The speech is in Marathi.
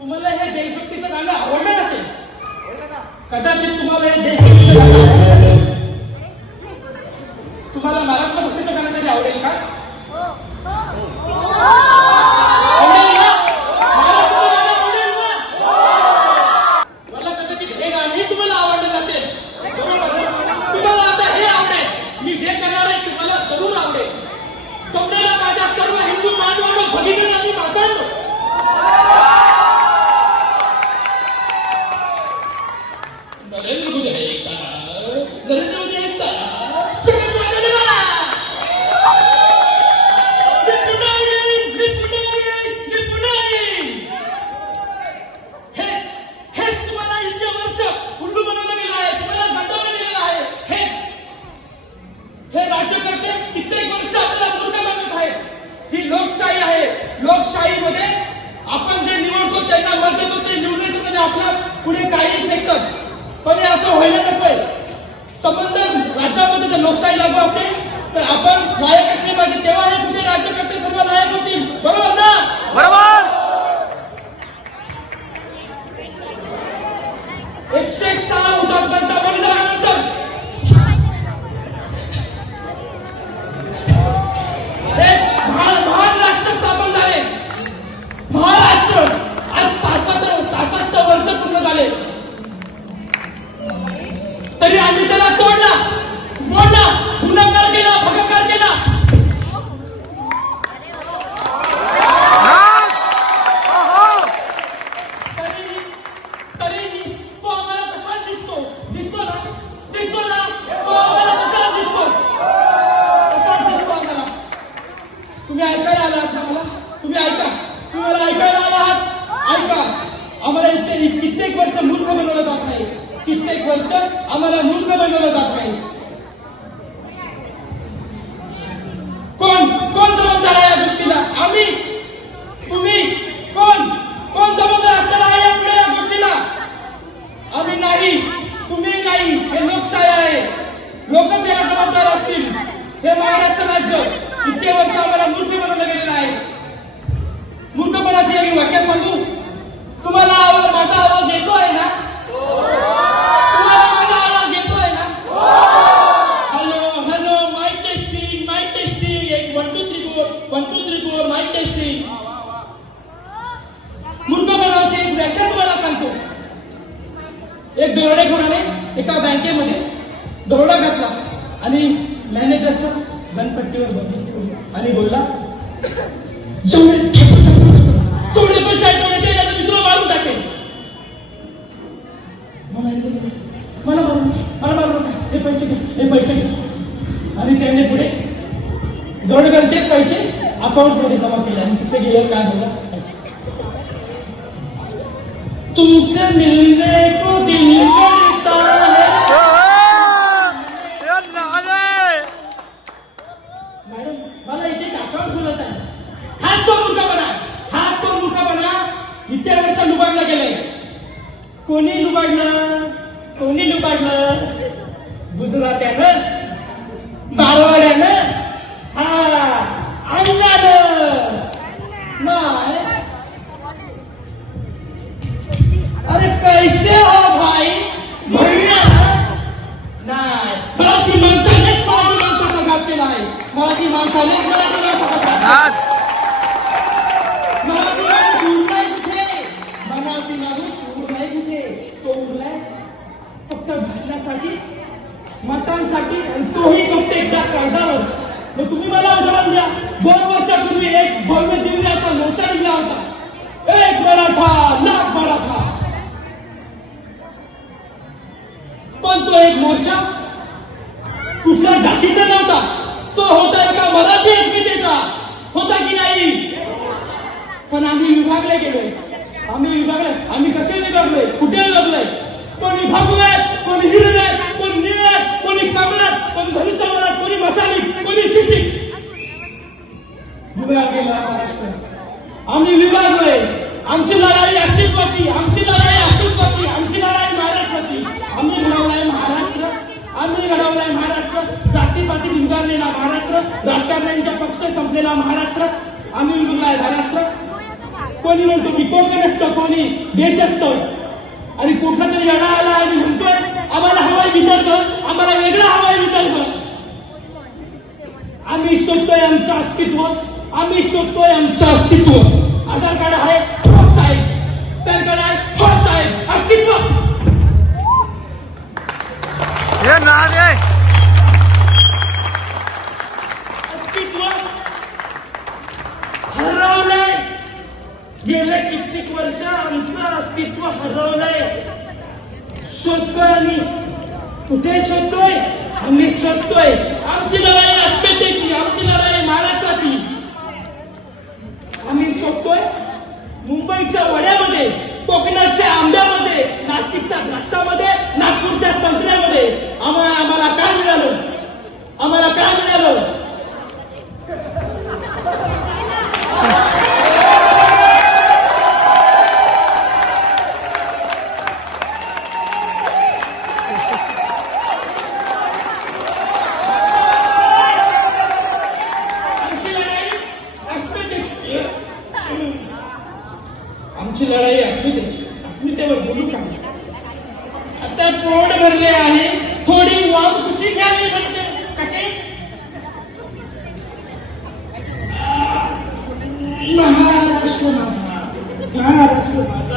तुम्हाला हे देशभक्तीचं गाणं आवडलं नसेल, कदाचित तुम्हाला हे देशभक्तीचं गाणं आवडलं नसेल. तुम्हाला महाराष्ट्र भक्तीचं गाणं तरी आवडेल का? आवडेल ना? महाराष्ट्र गाणं आवडेल ना? मला कदाचित हे गाणंही तुम्हाला आवडलं नसेल, बरोबर ना? तुम्हाला आता हे आवडेल, मी जे करणार आहे तुम्हाला जरूर आवडेल. समजेला माझ्या सर्व हिंदू बांधवांनो, भगिनी आणि मातांनो, नरेंद्र मोदी ऐकता, नरेंद्र मोदी ऐकता, सगळं वाजवलं मला. मी पुन्हा येईन, मी पुन्हा येईन, मी पुन्हा येईन. हेच तुम्हाला इतके वर्ष उल्लू बनवलं गेलं आहे, तुम्हाला गंडवलं गेलेलं आहे. हे राज्यकर्ते कित्येक वर्ष आपल्याला मूर्ख बनवत आहेत. ही लोकशाही आहे. लोकशाहीमध्ये आपण जे निवडतो त्यांना मत देतो, ते निवडून येतात आणि आपल्या पुढे काही फेकतात. पण हे असं व्हायला नकोय. संबंध राज्यामध्ये जर लोकशाही लागू असेल तर आपण लायक असले पाहिजे, तेव्हा हे कुठे राज्यकर्ते सर्व लायक होतील. बरोबर ना? बरोबर. 106 हुतात्म्यांच्या बलिदानानंतर एक महान राष्ट्र स्थापन झाले. महाराष्ट्र आज 66 वर्ष पूर्ण झाले, तरी आम्ही त्याला तोडला, मोडला, गुन्हागार केला, भकाकार केला. तरी तो आम्हाला तसाच दिसतो. दिसतो ना? दिसतो ना? तो आम्हाला तसाच दिसतो. तसाच दिसतो आम्हाला. तुम्ही ऐकायला आलात ना मला? तुम्ही ऐका. तुम्हाला ऐकायला आला आहात? ऐका. आम्हाला कित्येक वर्ष मूर्ख बनवलं जात नाही. कित्येक वर्ष आम्हाला मूर्ख बनवलं जात नाही. कोण जबाबदार आहे या गोष्टीला? आम्ही? तुम्ही? कोण जबाबदार असणार आहे यापुढे या गोष्टीला? आम्ही नाही, तुम्ही नाही. हे लोकशाही आहे. लोकच याला जबाबदार असतील. हे महाराष्ट्र राज्य इतके वर्ष आम्हाला मूर्ख बनवलं गेलेलं आहे. मूर्खपणाची एक वाक्य सांगू. तुम्हाला माझा आवाज येतोय ना? तुम्हाला माझा आवाज येतोय ना? Hello hello, mic testing, mic testing. एक 1 2 3 4, 1 2 3 4, माईक टेस्टिंग. मूर्खपणाची एक व्याख्या तुम्हाला सांगतो. एक दरोडेखोराने एका बँकेमध्ये दरोडा घातला आणि मॅनेजरच्या गणपट्टीवर बंदूक ठेवली आणि बोलला, जेवढे पैसे आहेत तेवढे ते आता मी तुला मारून टाकेल. मला मारू नका, हे पैसे घे. आणि त्याने पुढे दरोडेखोराने ते पैसे अकाउंट मध्ये जमा केले आणि तिथे गेल्यावर काय बोलला, तुमसे मिलने को दिल करता है. मॅडम, मला इथे एक अकाउंट खोलायचं आहे. हाच तो मूर्खपणा. इतक्या वर्ष लुबाडला गेलाय. कोणी लुबाडलं? गुजरात्यानं, मारवाड्यानं, अण्णानं नाही. अरे कैसे हो भाई? भैया नाही. मराठी माणसानेच मराठी माणसाचा घात केला आहे. मराठी माणसाचा घात. मराठी माणूस उरलाय कुठे? मनासी माणूस उरलाय कुठे? तो उरलाय फक्त भाषणासाठी, मतांसाठी, आणि तोही फक्त एकदा कागदावर. मग तुम्ही मला उदाहरण द्या. 2 वर्षापूर्वी एक भव्य दिव्य असा मोर्चा निघला होता. एक मराठा, लाख मराठा. पण तो एक मोर्चा कुठल्या जातीचा नव्हता. तो होता एका मराठी अस्मितेचा. होता की नाही? पण आम्ही विभागले गेलोय. आम्ही कसे विभागलोय? कुठे विभागलोय? कोणी भगव्यात, कोणी हिरव्यात, कोणी निळ्यात, कोणी कमळात, कोणी धनुष्यबाणात, कोणी मसाली, कोणी सिटी. विभागलेला महाराष्ट्र. आम्ही विभागलोय. आमची लढाई अस्तित्वाची, आमची लढाई महाराष्ट्राची. आम्ही घडवलाय महाराष्ट्र. जातीपातीत विभागलेला महाराष्ट्र. राजकारण्यांच्या पक्ष संपलेला महाराष्ट्र. आम्ही विभागलाय महाराष्ट्र. कोणी म्हणतो की कोकण असतं, कोणी देश असतं. आणि कोकणातून येणा आला आणि म्हणतोय आम्हाला हवाय विदर्भ, आम्हाला वेगळा हवाय विदर्भ. आम्ही शोधतोय आमचं अस्तित्व, आम्ही शोधतोय आमचं अस्तित्व. आधार कार्ड आहे हो साहेब, पॅन कार्ड आहे हो साहेब, अस्तित्व अस्तित्व हरवलंय. गेले कित्येक वर्ष आमचं अस्तित्व हरवलंय. शोधतोय आम्ही, कुठे शोधतोय? आम्ही शोधतोय. आमची लढाई अस्मितेची, आमची लढाई महाराष्ट्राची. आम्ही शोधतोय मुंबईच्या वड्यामध्ये, कोकणाच्या आंब्यामध्ये, नाशिकच्या द्राक्षामध्ये, नागपूरच्या संत्र्यामध्ये. आम्हाला काय मिळालं? आम्हाला काय मिळालं? आमची लढाई अस्मितेची. अस्मितेवर बोलू का? आता पोट भरले आहे, थोडी वाम खुशी घ्यावी म्हणते. कसे? महाराष्ट्र माझा, महाराष्ट्र माझा.